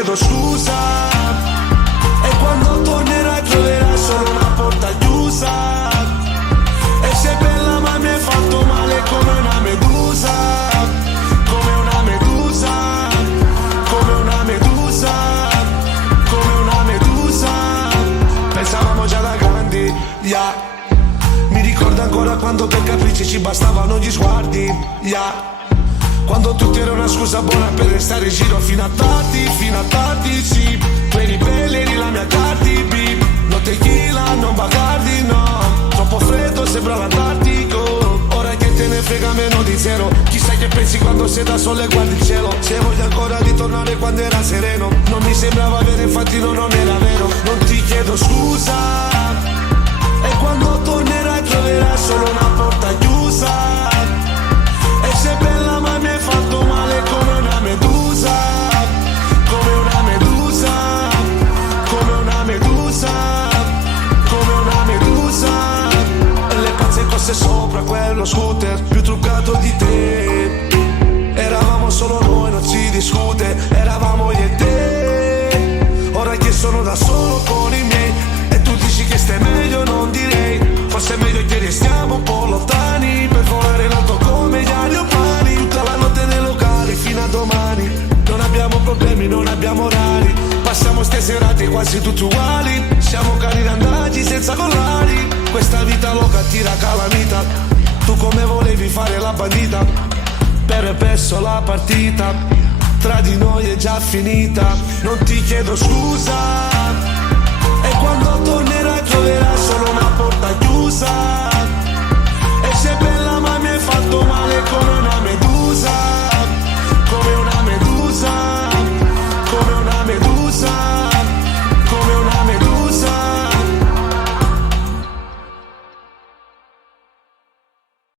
chiedo scusa. E quando tornerai troverai solo una porta chiusa. E sei bella ma mi hai fatto male come una medusa. Come una medusa. Come una medusa. Come una medusa. Pensavamo già da grandi, yeah. Mi ricordo ancora quando per capricci ci bastavano gli sguardi, yeah. Quando tutto era una scusa buona per restare in giro fino a tardi, sì. Tu eri bella, eri la mia Cardi B. Non tequila, non Bacardi, no. Troppo freddo, sembra l'Antartico. Ora che te ne frega meno di zero. Chissà che pensi quando sei da solo e guardi il cielo. Se voglio ancora ritornare quando era sereno. Non mi sembrava vero, infatti non era vero. Non ti chiedo scusa. E quando tornerai troverai solo una porta chiusa. E sei bella ma mi hai fatto male come una medusa. Come una medusa. Come una medusa. Come una medusa. E le pazze corse sopra quello scooter più truccato di te. Eravamo solo noi, non si discute. Eravamo io e te. Ora che sono da solo con i miei e tu dici che stai meglio, non direi. Forse è meglio che restiamo un po' lontani per volare in alto come gli aeroplani. Tutta la notte nei locali fino a domani. Non abbiamo problemi, non abbiamo orari. Passiamo ste serate quasi tutti uguali. Siamo cani randaggi senza collari. Questa vita loca tira calamita. Tu come volevi fare la bandita, però hai perso la partita. Tra di noi è già finita. Non ti chiedo scusa. E quando tornerai troverai